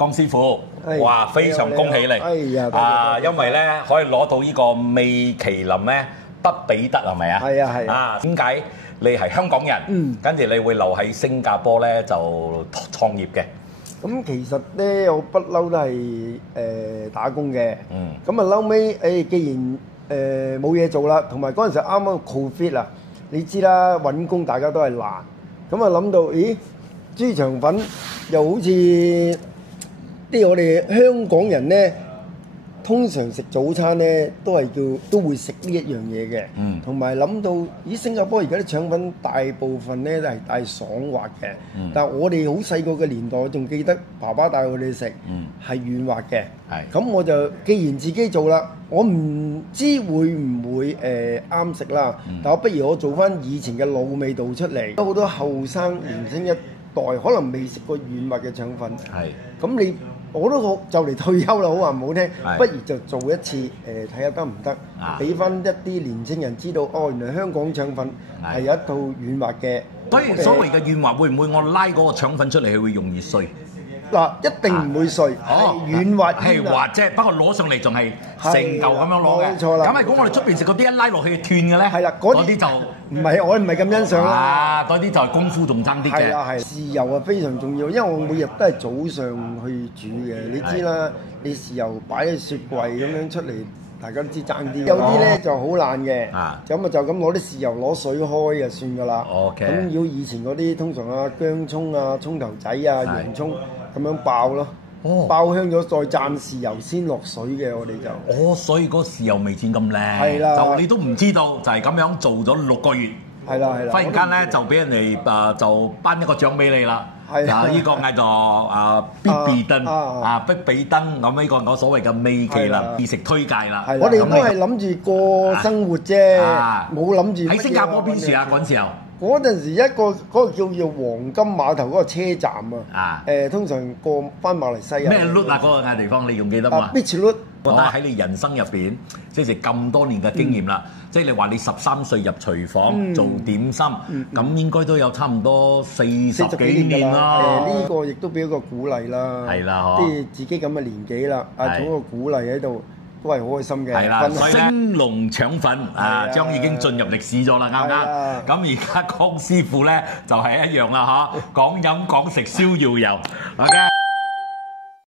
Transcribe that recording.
江師傅，哇！非常恭喜你，因為咧可以攞到呢個米其林咧不比得係咪啊？係啊係啊，點解你係香港人，跟住你會留喺新加坡咧就創業嘅？咁其實咧，我不嬲都係打工嘅。咁啊，後尾既然冇嘢做啦，同埋嗰陣時啱啱 Covid 啊，你知啦，揾工大家都係難。咁啊諗到，咦，豬腸粉又好似我哋香港人咧，通常食早餐咧都會食呢一樣嘢嘅。同埋諗到，咦，新加坡而家啲腸粉大部分咧都係帶爽滑嘅。但係我哋好細個嘅年代，我仲記得爸爸帶我哋食係軟滑嘅。咁我就既然自己做啦，我唔知會唔會啱食啦。但我不如我做翻以前嘅老味道出嚟。好多後生年輕一代可能未食過軟滑嘅腸粉。咁我都就嚟退休啦，好話唔好聽，不如就做一次睇下得唔得，俾翻一啲年青人知道，哦，原來香港腸粉係有一套軟滑嘅。所以所謂嘅軟滑會唔會我拉嗰個腸粉出嚟佢會容易碎？嗱，一定唔會碎，係軟滑係滑啫，不過攞上嚟仲係成嚿咁樣攞嘅。冇錯啦。咁係講我哋出邊食嗰啲一拉落去斷嘅咧？係啦，嗰啲就我唔係咁欣賞啦。嗰啲就係功夫仲爭啲嘅。係啦係。豉油啊非常重要，因為我每日都係早上去煮嘅，你知啦，你豉油擺喺雪櫃咁樣出嚟，大家都知爭啲。有啲咧就好爛嘅，咁就咁攞啲豉油攞水開就算㗎啦。咁如果以前嗰啲通常薑葱啊、葱頭仔啊、洋葱咁樣爆咯。爆香咗再蘸豉油先落水嘅，我哋就。所以嗰個豉油味先咁靚。係啦。就你都唔知道，就係咁樣做咗6個月。係啦係啦。忽然間咧就俾人哋就頒一個獎俾你啦。係啊。呢個嗌做必比登必比登咁呢個我所謂嘅米其林美食推介啦。我哋都係諗住過生活啫，冇諗住。喺新加坡邊時啊？嗰陣時候。嗰陣時嗰個叫做黃金碼頭嗰個車站啊，通常過翻馬來西亞。咩 route 啊？嗰個地方你仲記得嘛？Beach route。我覺得喺你人生入邊，即係咁多年嘅經驗啦，即係你話你13歲入廚房做點心，咁應該都有差唔多40幾年啦。呢個亦都俾一個鼓勵啦。係啦，即係自己咁嘅年紀啦，做一個鼓勵喺度。都係好開心嘅。係啦，星龍腸粉將已經進入歷史咗啦，啱唔啱？咁而家江師傅咧就係一樣啦，嚇，講飲講食逍遙遊。OK。